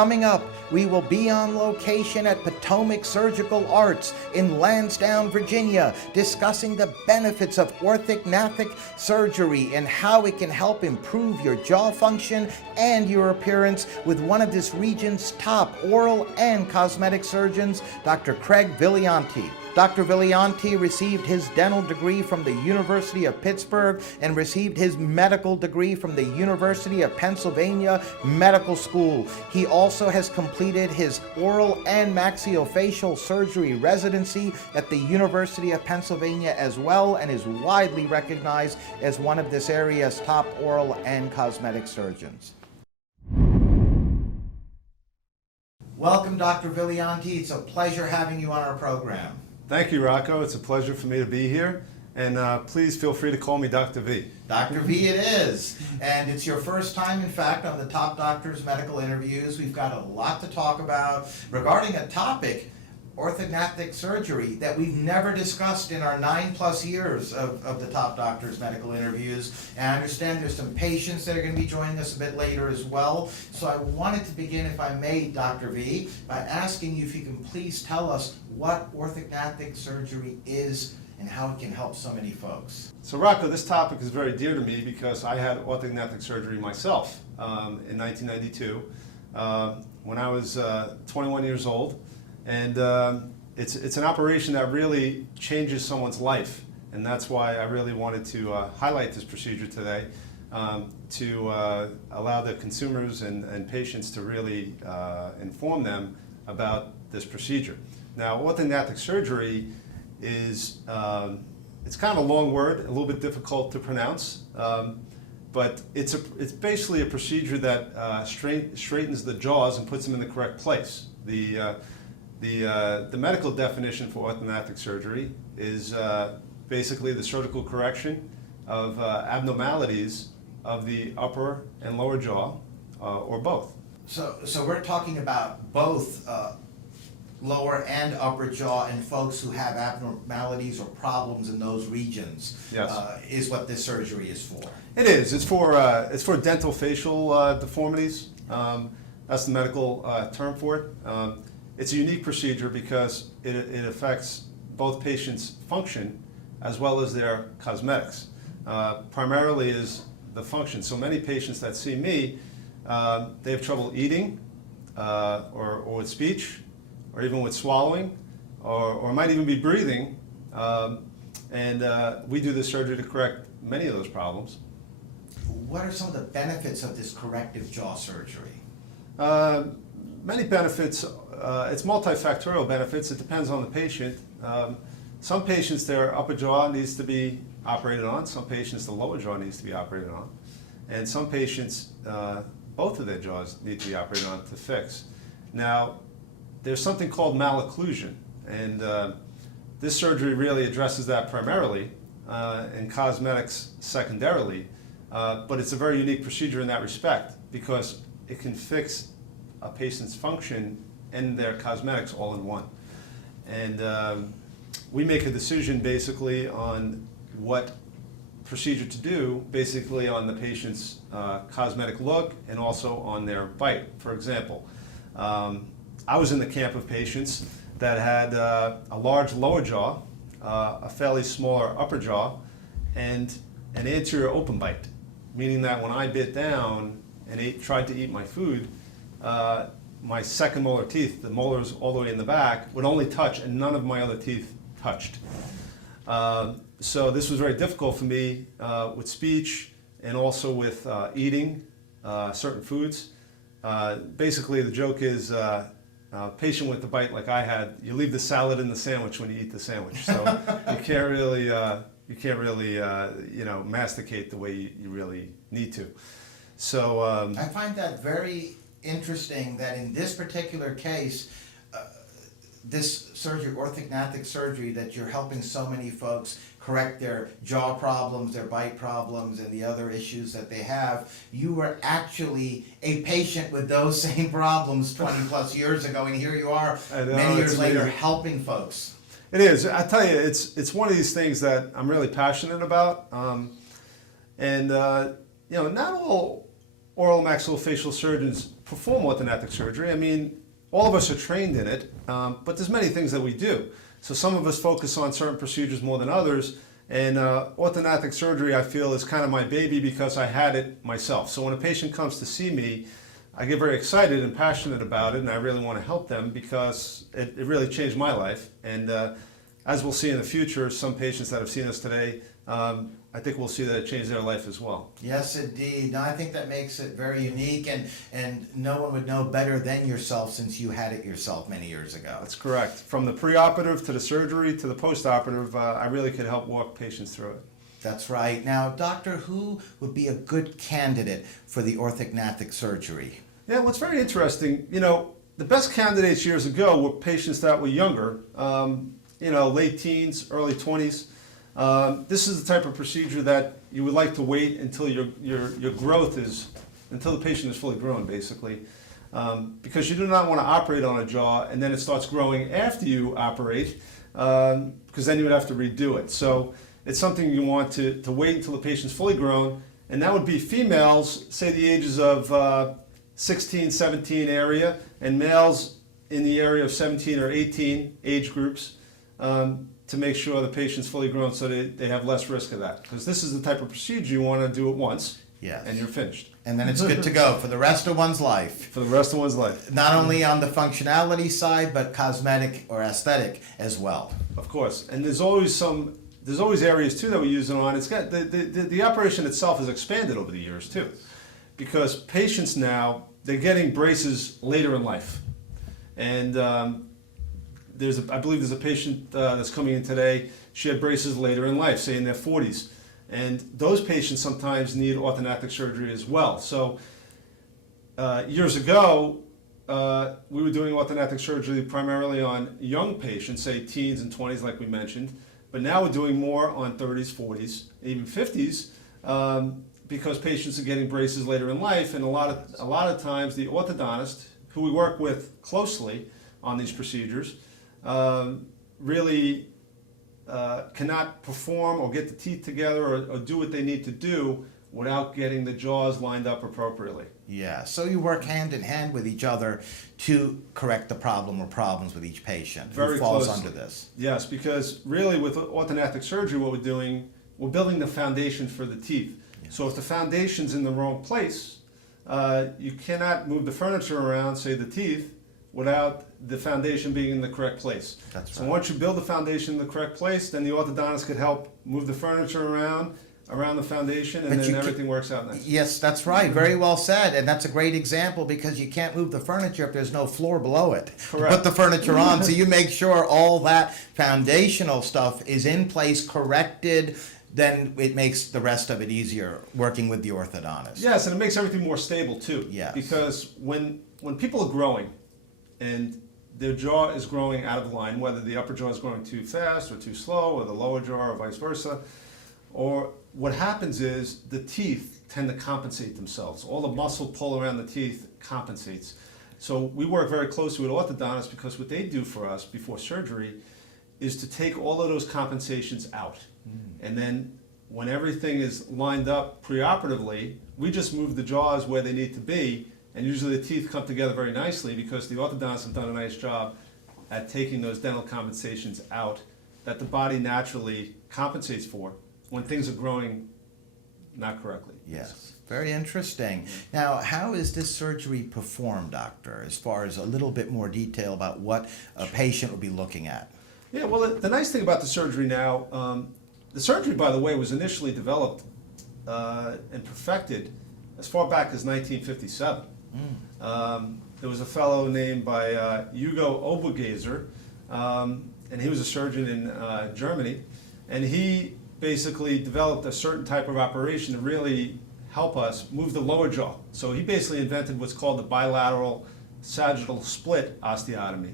Coming up, we will be on location at Potomac Surgical Arts in Lansdowne, Virginia, discussing the benefits of orthognathic surgery and how it can help improve your jaw function and your appearance with one of this region's top oral and cosmetic surgeons, Dr. Craig Vigliante. Dr. Vigliante received his dental degree from the University of Pittsburgh and received his medical degree from the University of Pennsylvania Medical School. He also has completed his oral and maxillofacial surgery residency at the University of Pennsylvania as well, and is widely recognized as one of this area's top oral and cosmetic surgeons. Welcome, Dr. Vigliante. It's a pleasure having you on our program. Thank you, Rocco. It's a pleasure for me to be here. And please feel free to call me Dr. V. Dr. V it is. And it's your first time, in fact, on the Top Doctors Medical Interviews. We've got a lot to talk about regarding a topic, orthognathic surgery, that we've never discussed in our 9+ years of the Top Doctors Medical Interviews. And I understand there's some patients that are going to be joining us a bit later as well. So I wanted to begin, if I may, Dr. V, by asking you if you can please tell us what orthognathic surgery is and how it can help so many folks. So Rocco, this topic is very dear to me because I had orthognathic surgery myself in 1992 when I was 21 years old. And it's an operation that really changes someone's life. And that's why I really wanted to highlight this procedure today to allow the consumers and patients to really inform them about this procedure. Now, orthognathic surgery is, it's kind of a long word, a little bit difficult to pronounce, but it's basically a procedure that straightens the jaws and puts them in the correct place. The medical definition for orthognathic surgery is basically the surgical correction of abnormalities of the upper and lower jaw, or both. So we're talking about both lower and upper jaw in folks who have abnormalities or problems in those regions. Yes. Is what this surgery is for. It is. It's for dental facial deformities. That's the medical term for it. It's a unique procedure because it affects both patients' function as well as their cosmetics. Primarily is the function. So many patients that see me, they have trouble eating or with speech, or even with swallowing, or might even be breathing. And we do this surgery to correct many of those problems. What are some of the benefits of this corrective jaw surgery? Many benefits. It's multifactorial benefits. It depends on the patient. Some patients, their upper jaw needs to be operated on. Some patients, the lower jaw needs to be operated on. And some patients, both of their jaws need to be operated on to fix. Now, there's something called malocclusion, and this surgery really addresses that primarily, and cosmetics secondarily, but it's a very unique procedure in that respect because it can fix a patient's function and their cosmetics all in one. And we make a decision basically on what procedure to do, basically on the patient's cosmetic look and also on their bite. For example, I was in the camp of patients that had a large lower jaw, a fairly smaller upper jaw, and an anterior open bite, meaning that when I bit down and tried to eat my food, my second molar teeth, the molars all the way in the back, would only touch and none of my other teeth touched. So this was very difficult for me with speech and also with eating certain foods. Basically the joke is patient with the bite like I had, you leave the salad in the sandwich when you eat the sandwich. So you can't really masticate the way you really need to. So I find that very interesting that in this particular case, this surgery, orthognathic surgery, that you're helping so many folks correct their jaw problems, their bite problems, and the other issues that they have. You were actually a patient with those same problems 20+ years ago, and here you are many years later helping folks. It is. I tell you, it's one of these things that I'm really passionate about. Not all oral maxillofacial surgeons perform orthognathic surgery. I mean, all of us are trained in it, but there's many things that we do. So some of us focus on certain procedures more than others, and orthognathic surgery, I feel, is kind of my baby because I had it myself. So when a patient comes to see me, I get very excited and passionate about it, and I really want to help them because it really changed my life. And as we'll see in the future, some patients that have seen us today, I think we'll see that it changed their life as well. Yes, indeed. No, I think that makes it very unique, and no one would know better than yourself since you had it yourself many years ago. That's correct. From the preoperative to the surgery to the postoperative, I really could help walk patients through it. That's right. Now, doctor, who would be a good candidate for the orthognathic surgery? Yeah, what's very interesting, the best candidates years ago were patients that were younger, late teens, early 20s. This is the type of procedure that you would like to wait until your growth is, until the patient is fully grown, basically. Because you do not want to operate on a jaw and then it starts growing after you operate, because then you would have to redo it. So it's something you want to wait until the patient's fully grown, and that would be females, say the ages of 16, 17 area, and males in the area of 17 or 18 age groups, to make sure the patient's fully grown so they have less risk of that. Because this is the type of procedure you want to do it once, Yes. and you're finished. And then it's good to go for the rest of one's life. For the rest of one's life. Not only on the functionality side, but cosmetic or aesthetic as well. Of course. And there's always areas too that we use it on. It's got the operation itself has expanded over the years too. Because patients now, they're getting braces later in life. And I believe there's a patient that's coming in today, she had braces later in life, say in their 40s. And those patients sometimes need orthognathic surgery as well. So years ago, we were doing orthognathic surgery primarily on young patients, say teens and 20s like we mentioned. But now we're doing more on 30s, 40s, even 50s, because patients are getting braces later in life. And a lot of times the orthodontist, who we work with closely on these procedures, really cannot perform or get the teeth together or do what they need to do without getting the jaws lined up appropriately. Yeah, so you work hand in hand with each other to correct the problem or problems with each patient Very who falls close. under this. Yes, because really with orthognathic surgery, what we're doing, we're building the foundation for the teeth. Yes. So if the foundation's in the wrong place, you cannot move the furniture around, say the teeth, without the foundation being in the correct place. That's So right. once you build the foundation in the correct place, then the orthodontist could help move the furniture around the foundation, and But then you everything works out nice. Yes, that's right. Very well said. And that's a great example because you can't move the furniture if there's no floor below it. Correct. Put the furniture on. So you make sure all that foundational stuff is in place, corrected. Then it makes the rest of it easier working with the orthodontist. Yes, and it makes everything more stable too. Yes. Because when people are growing and their jaw is growing out of line, whether the upper jaw is growing too fast or too slow, or the lower jaw or vice versa, or what happens is the teeth tend to compensate themselves. All the muscle pull around the teeth compensates. So we work very closely with orthodontists because what they do for us before surgery is to take all of those compensations out. And then when everything is lined up preoperatively, we just move the jaws where they need to be, and usually the teeth come together very nicely because the orthodontists have done a nice job at taking those dental compensations out that the body naturally compensates for when things are growing not correctly. Yes, very interesting. Now, how is this surgery performed, doctor, as far as a little bit more detail about what a patient would be looking at? Yeah, well, the nice thing about the surgery now, the surgery, by the way, was initially developed and perfected as far back as 1957. There was a fellow named by Hugo Obergaser, and he was a surgeon in Germany, and he basically developed a certain type of operation to really help us move the lower jaw. So he basically invented what's called the bilateral sagittal split osteotomy.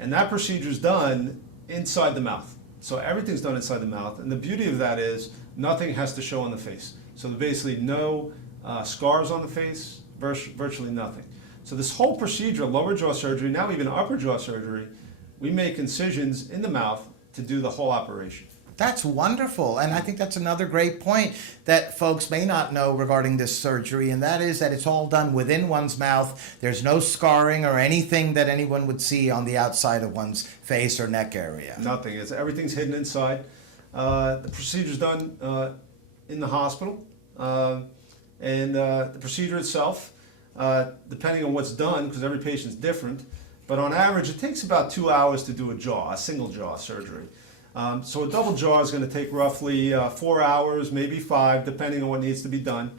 And that procedure is done inside the mouth. So everything's done inside the mouth. And the beauty of that is nothing has to show on the face. So basically no scars on the face, virtually nothing. So this whole procedure, lower jaw surgery, now even upper jaw surgery, we make incisions in the mouth to do the whole operation. That's wonderful. And I think that's another great point that folks may not know regarding this surgery, and that is that it's all done within one's mouth. There's no scarring or anything that anyone would see on the outside of one's face or neck area. Nothing. Everything's hidden inside. The procedure's done in the hospital. And the procedure itself, depending on what's done, because every patient's different, but on average it takes about 2 hours to do a single jaw surgery. So a double jaw is going to take roughly 4 hours, maybe 5, depending on what needs to be done.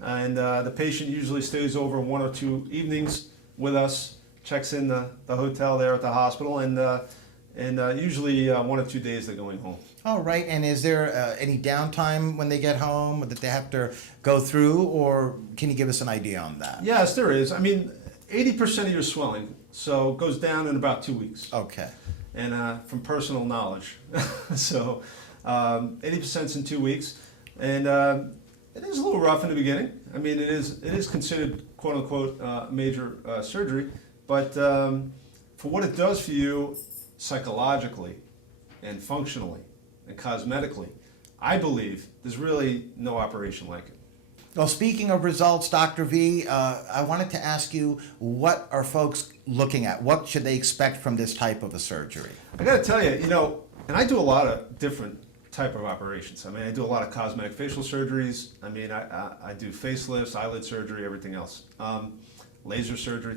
And the patient usually stays over 1 or 2 evenings with us, checks in the hotel there at the hospital, and usually 1 or 2 days they're going home. All right, and is there any downtime when they get home that they have to go through, or can you give us an idea on that? Yes, there is. I mean, 80% of your swelling goes down in about 2 weeks. Okay. And from personal knowledge. So 80% is in 2 weeks. And it is a little rough in the beginning. I mean, it is considered, quote unquote, major surgery. But for what it does for you psychologically and functionally and cosmetically, I believe there's really no operation like it. Well, speaking of results, Dr. V, I wanted to ask you, what are folks looking at? What should they expect from this type of a surgery? I got to tell you, and I do a lot of different type of operations. I mean, I do a lot of cosmetic facial surgeries. I mean, I do facelifts, eyelid surgery, everything else, laser surgery.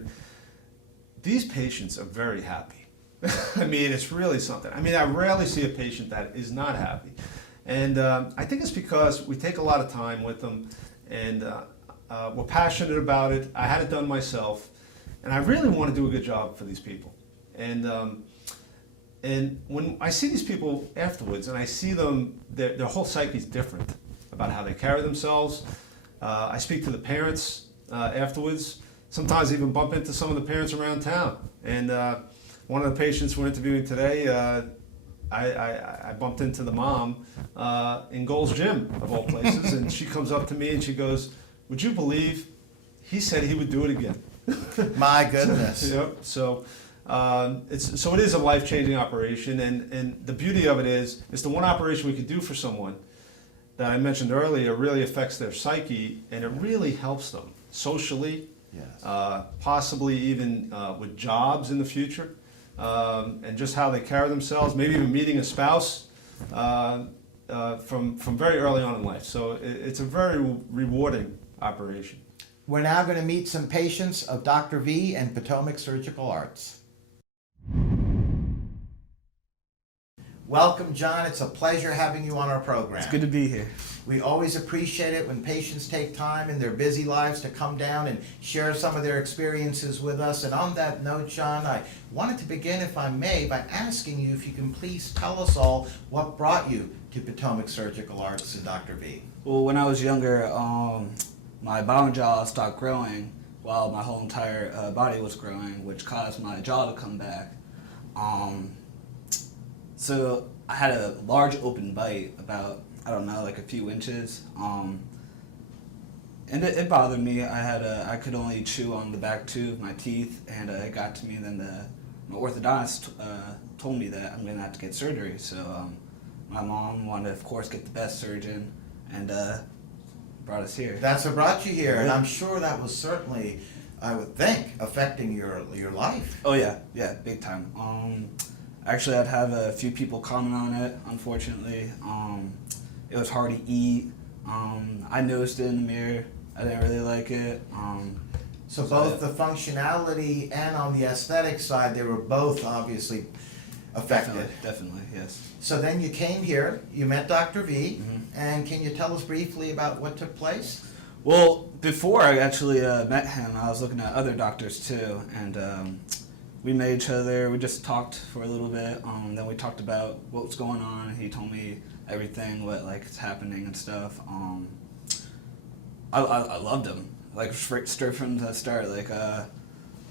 These patients are very happy. I mean, it's really something. I mean, I rarely see a patient that is not happy. And I think it's because we take a lot of time with them, and we're passionate about it. I had it done myself, and I really want to do a good job for these people. And when I see these people afterwards, and I see them, their whole psyche is different about how they carry themselves. I speak to the parents afterwards. Sometimes I even bump into some of the parents around town. And one of the patients we're interviewing today, I bumped into the mom in Gold's Gym, of all places, and she comes up to me and she goes, "Would you believe he said he would do it again?" My goodness. Yep. So it is a life-changing operation, and the beauty of it is, it's the one operation we could do for someone that I mentioned earlier. Really affects their psyche, and it really helps them socially, yes. Possibly even with jobs in the future. And just how they carry themselves, maybe even meeting a spouse from very early on in life. So it's a very rewarding operation. We're now going to meet some patients of Dr. V and Potomac Surgical Arts. Welcome, John. It's a pleasure having you on our program. It's good to be here. We always appreciate it when patients take time in their busy lives to come down and share some of their experiences with us. And on that note, John, I wanted to begin, if I may, by asking you if you can please tell us all what brought you to Potomac Surgical Arts and Dr. V. Well, when I was younger, my bottom jaw stopped growing while my whole entire body was growing, which caused my jaw to come back. So I had a large open bite about, I don't know, like a few inches. And it bothered me. I could only chew on the back two of my teeth, and it got to me. Then my orthodontist told me that I'm going to have to get surgery. So my mom wanted to, of course, get the best surgeon, and brought us here. That's what brought you here, and I'm sure that was certainly, I would think, affecting your life. Oh yeah, big time. Actually, I'd have a few people comment on it, unfortunately. It was hard to eat. I noticed it in the mirror. I didn't really like it. So both the functionality and on the aesthetic side, they were both obviously affected. Definitely, yes. So then you came here, you met Dr. V, and can you tell us briefly about what took place? Well, before I actually met him, I was looking at other doctors too, and we met each other. We just talked for a little bit. Then we talked about what was going on. He told me everything, what is happening and stuff. I loved him, straight from the start.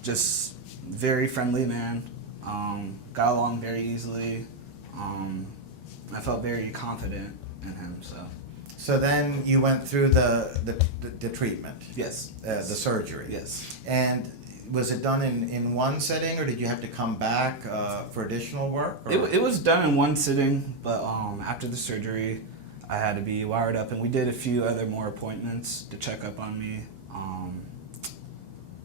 Just very friendly man. Got along very easily. I felt very confident in him. So then you went through the treatment. Yes. The surgery. Yes. And was it done in one sitting, or did you have to come back for additional work? Or? It was done in one sitting, but after the surgery, I had to be wired up, and we did a few other more appointments to check up on me.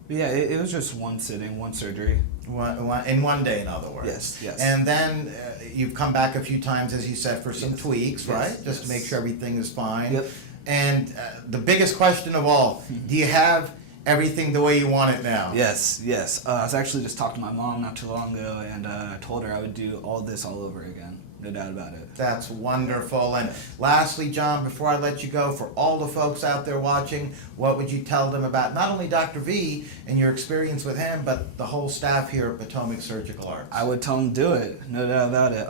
But yeah, it was just one sitting, one surgery. In one day, in other words. Yes, yes. And then you've come back a few times, as you said, for some tweaks, right? Yes, Just to make sure everything is fine. Yep. And the biggest question of all, do you have everything the way you want it now? Yes, yes. I was actually just talking to my mom not too long ago, and I told her I would do all this all over again. No doubt about it. That's wonderful. And lastly, John, before I let you go, for all the folks out there watching, what would you tell them about not only Dr. V and your experience with him, but the whole staff here at Potomac Surgical Arts? I would tell them do it. No doubt about it.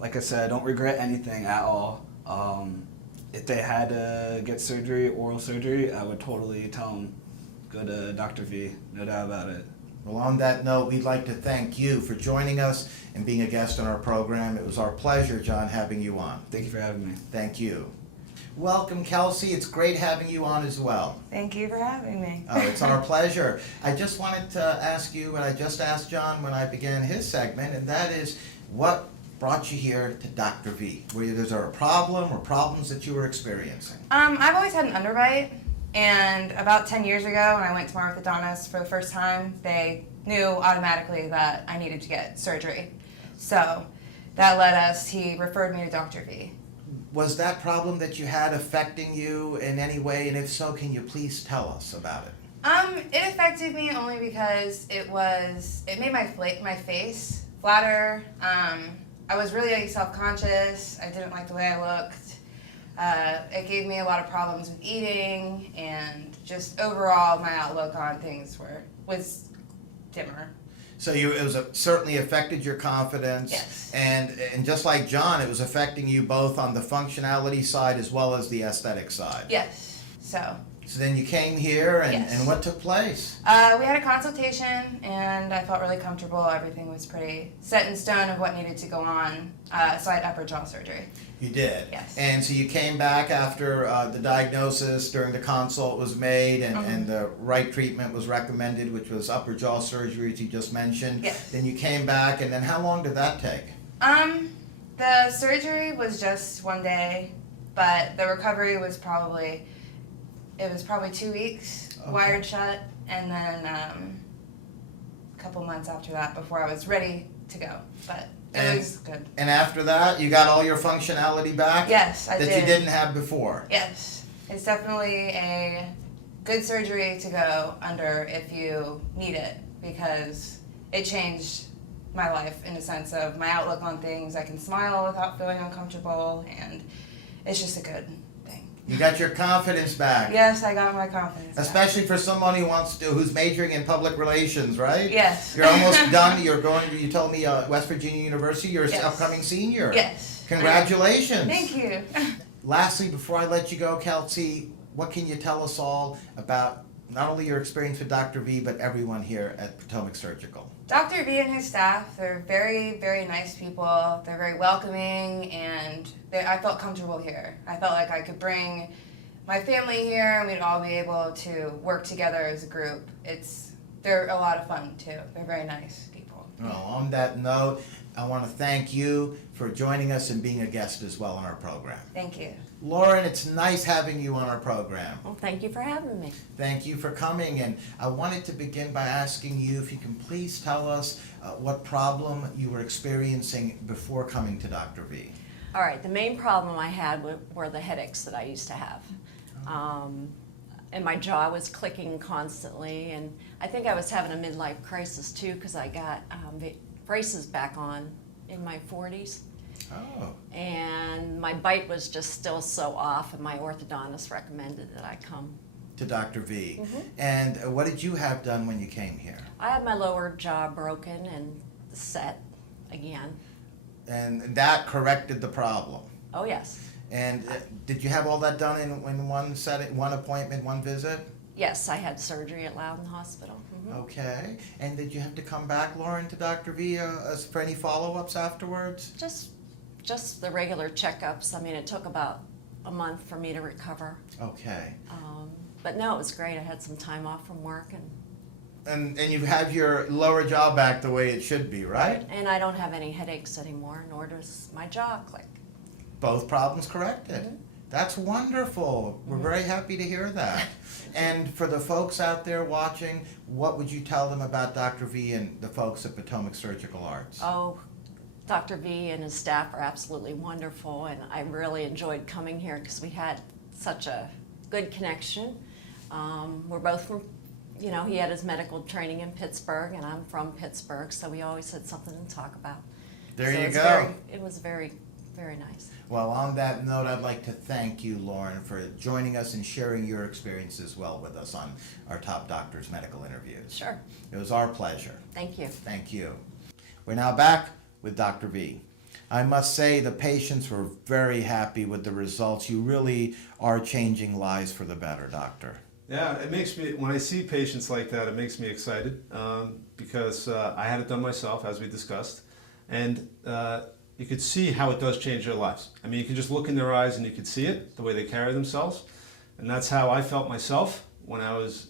Like I said, I don't regret anything at all. If they had to get surgery, oral surgery, I would totally tell them, go to Dr. V. No doubt about it. Well, on that note, we'd like to thank you for joining us and being a guest on our program. It was our pleasure, John, having you on. Thank you for having me. Thank you. Welcome, Kelsey. It's great having you on as well. Thank you for having me. Oh, it's our pleasure. I just wanted to ask you what I just asked John when I began his segment, and that is, what brought you here to Dr. V? Was there a problem or problems that you were experiencing? I've always had an underbite, and about 10 years ago when I went to my orthodontist for the first time, they knew automatically that I needed to get surgery. So that led us, he referred me to Dr. V. Was that problem that you had affecting you in any way, and if so, can you please tell us about it? It affected me only because it made my face flatter. I was really self-conscious. I didn't like the way I looked. It gave me a lot of problems with eating, and just overall my outlook on things was dimmer. So certainly affected your confidence. Yes. And just like John, it was affecting you both on the functionality side as well as the aesthetic side. Yes. So then you came here, and, Yes. and what took place? we had a consultation, and I felt really comfortable. Everything was pretty set in stone of what needed to go on. So I had upper jaw surgery. You did. Yes. And so you came back after the diagnosis, during the consult was made, and the right treatment was recommended, which was upper jaw surgery, as you just mentioned. Yes. Then you came back, and then how long did that take? The surgery was just one day, but the recovery was probably 2 weeks, Okay. wired shut, and then a couple months after that before I was ready to go. But it was good. And after that, you got all your functionality back? Yes, I that did. you didn't have before? Yes, it's definitely a good surgery to go under if you need it, because it changed my life in the sense of my outlook on things. I can smile without feeling uncomfortable, and it's just a good thing. You got your confidence back? Yes, I got my confidence back. Especially for someone who's majoring in public relations, right? Yes. You're almost done. You told me West Virginia University, you're an Yes. upcoming senior. Yes. Congratulations. Thank you. Lastly, before I let you go, Kelsey, what can you tell us all about not only your experience with Dr. V, but everyone here at Potomac Surgical? Dr. V and his staff, they're very, very nice people. They're very welcoming, and I felt comfortable here. I felt like I could bring my family here, and we'd all be able to work together as a group. They're a lot of fun, too. They're very nice people. Well, on that note, I want to thank you for joining us and being a guest as well on our program. Thank you. Lauren, it's nice having you on our program. Well, thank you for having me. Thank you for coming, and I wanted to begin by asking you if you can please tell us what problem you were experiencing before coming to Dr. V. All right, the main problem I had were the headaches that I used to have. And my jaw was clicking constantly, and I think I was having a midlife crisis too, because I got the braces back on in my 40s. Oh. And my bite was just still so off, and my orthodontist recommended that I come. To Dr. V. Mm-hmm. And what did you have done when you came here? I had my lower jaw broken and set again. And that corrected the problem. Oh, yes. And did you have all that done in one setting, one appointment, one visit? Yes, I had surgery at Loudon Hospital. Mm-hmm. Okay. And did you have to come back, Lauren, to Dr. V for any follow-ups afterwards? Just the regular checkups. I mean, it took about a month for me to recover. Okay. But no, it was great. I had some time off from work, and And you have your lower jaw back the way it should be, right? And I don't have any headaches anymore, nor does my jaw click. Both problems corrected. Mhm. That's wonderful. We're very happy to hear that. And for the folks out there watching, what would you tell them about Dr. V and the folks at Potomac Surgical Arts? Oh, Dr. V and his staff are absolutely wonderful, and I really enjoyed coming here because we had such a good connection. We're both from, he had his medical training in Pittsburgh, and I'm from Pittsburgh, so we always had something to talk about. There So you it's go. It was very, very nice. Well, on that note, I'd like to thank you, Lauren, for joining us and sharing your experience as well with us on our Top Doctors Medical Interviews. Sure. It was our pleasure. Thank you. Thank you. We're now back with Dr. V. I must say the patients were very happy with the results. You really are changing lives for the better, doctor. Yeah, it makes me, when I see patients like that, it makes me excited because I had it done myself, as we discussed, and you could see how it does change their lives. I mean, you can just look in their eyes and you could see it, the way they carry themselves, and that's how I felt myself when I was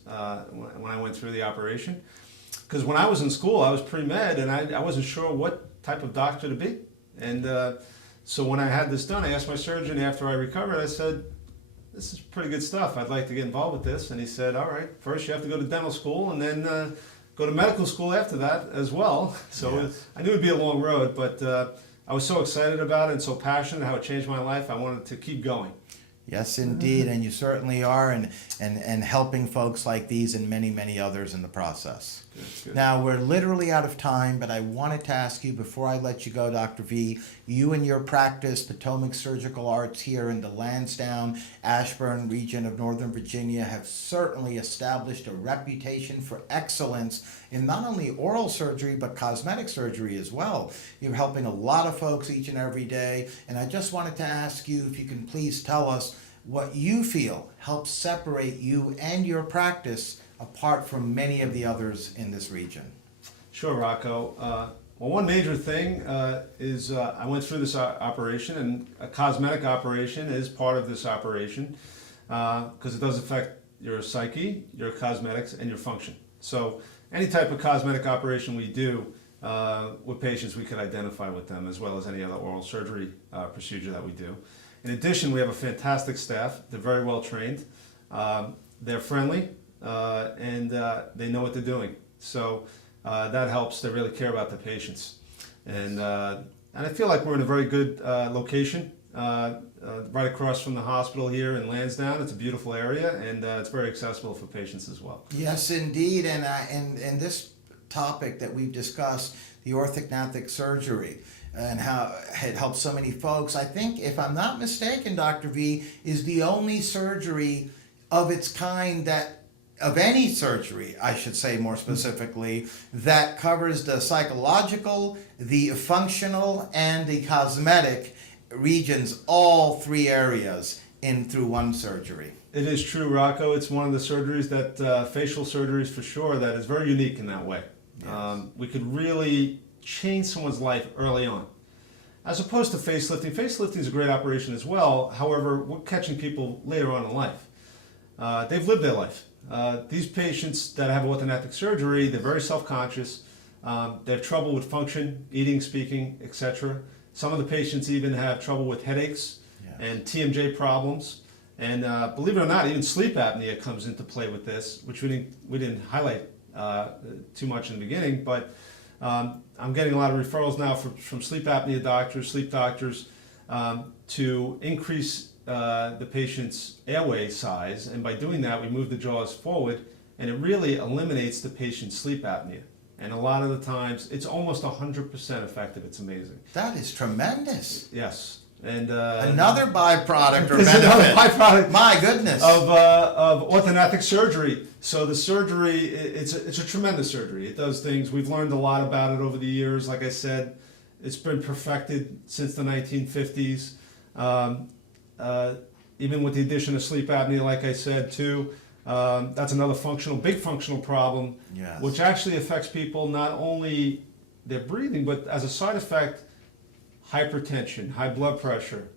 when I went through the operation. Because when I was in school, I was pre-med, and I wasn't sure what type of doctor to be, and so when I had this done, I asked my surgeon after I recovered, I said, this is pretty good stuff. I'd like to get involved with this. And he said, all right, first you have to go to dental school and then go to medical school after that as well. So Yes. I knew it'd be a long road, but I was so excited about it and so passionate how it changed my life. I wanted to keep going. Yes, indeed, and you certainly are, and helping folks like these and many, many others in the process. Good. Now, we're literally out of time, but I wanted to ask you, before I let you go, Dr. V, you and your practice, Potomac Surgical Arts here in the Lansdowne, Ashburn region of Northern Virginia, have certainly established a reputation for excellence in not only oral surgery, but cosmetic surgery as well. You're helping a lot of folks each and every day, and I just wanted to ask you if you can please tell us what you feel helps separate you and your practice apart from many of the others in this region. Sure, Rocco. Well, one major thing is I went through this operation, and a cosmetic operation is part of this operation because it does affect your psyche, your cosmetics, and your function. So any type of cosmetic operation we do with patients, we can identify with them, as well as any other oral surgery procedure that we do. In addition, we have a fantastic staff. They're very well trained. They're friendly, and they know what they're doing. So that helps. They really care about the patients. And I feel like we're in a very good location, right across from the hospital here in Lansdowne. It's a beautiful area, and it's very accessible for patients as well. Yes, indeed, and this topic that we've discussed, the orthognathic surgery, and how it helps so many folks. I think, if I'm not mistaken, Dr. V, is the only surgery of its kind of any surgery, I should say more specifically, that covers the psychological, the functional, and the cosmetic regions, all three areas through one surgery. It is true, Rocco. It's one of the surgeries that, facial surgeries for sure, that is very unique in that way. Yes. We could really change someone's life early on. As opposed to facelifting. Facelifting is a great operation as well. However, we're catching people later on in life. They've lived their life. These patients that have orthognathic surgery, they're very self-conscious. They have trouble with function, eating, speaking, etc. Some of the patients even have trouble with headaches and TMJ problems. And believe it or not, even sleep apnea comes into play with this, which we didn't highlight too much in the beginning, but I'm getting a lot of referrals now from sleep apnea doctors, sleep doctors, to increase the patient's airway size, and by doing that we move the jaws forward, and it really eliminates the patient's sleep apnea. And a lot of the times it's almost 100% effective. It's amazing. That is tremendous. Yes. And Another byproduct or It's benefit. another byproduct My goodness. of orthognathic surgery. So the surgery, it's a tremendous surgery. It does things. We've learned a lot about it over the years. Like I said, it's been perfected since the 1950s. Even with the addition of sleep apnea, like I said too, that's another big functional problem, Yes. which actually affects people, not only their breathing, but as a side effect, hypertension, high blood pressure,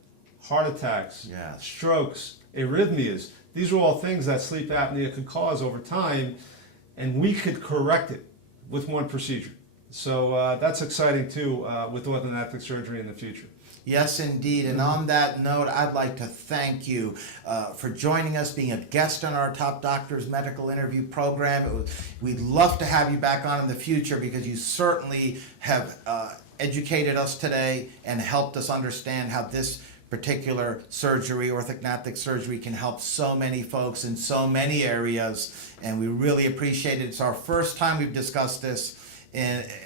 heart attacks, Yes. strokes, arrhythmias. These are all things that sleep apnea could cause over time. and we could correct it with one procedure. So that's exciting too with orthognathic surgery in the future. Yes, indeed. And on that note, I'd like to thank you for joining us, being a guest on our Top Doctors Medical Interview Program. We'd love to have you back on in the future because you certainly have educated us today and helped us understand how this particular surgery, orthognathic surgery, can help so many folks in so many areas. And we really appreciate it. It's our first time we've discussed this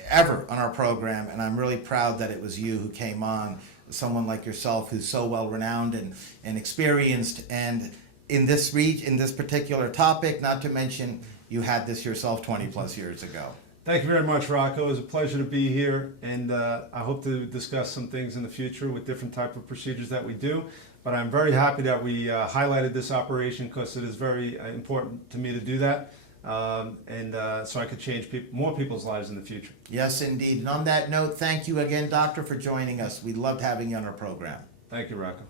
ever on our program, and I'm really proud that it was you who came on, someone like yourself who's so well renowned and experienced and in this particular topic, not to mention you had this yourself 20 plus years ago. Thank you very much, Rocco. It was a pleasure to be here, and I hope to discuss some things in the future with different type of procedures that we do. But I'm very happy that we highlighted this operation because it is very important to me to do that. So I could change more people's lives in the future. Yes, indeed. And on that note, thank you again, Doctor, for joining us. We loved having you on our program. Thank you, Rocco.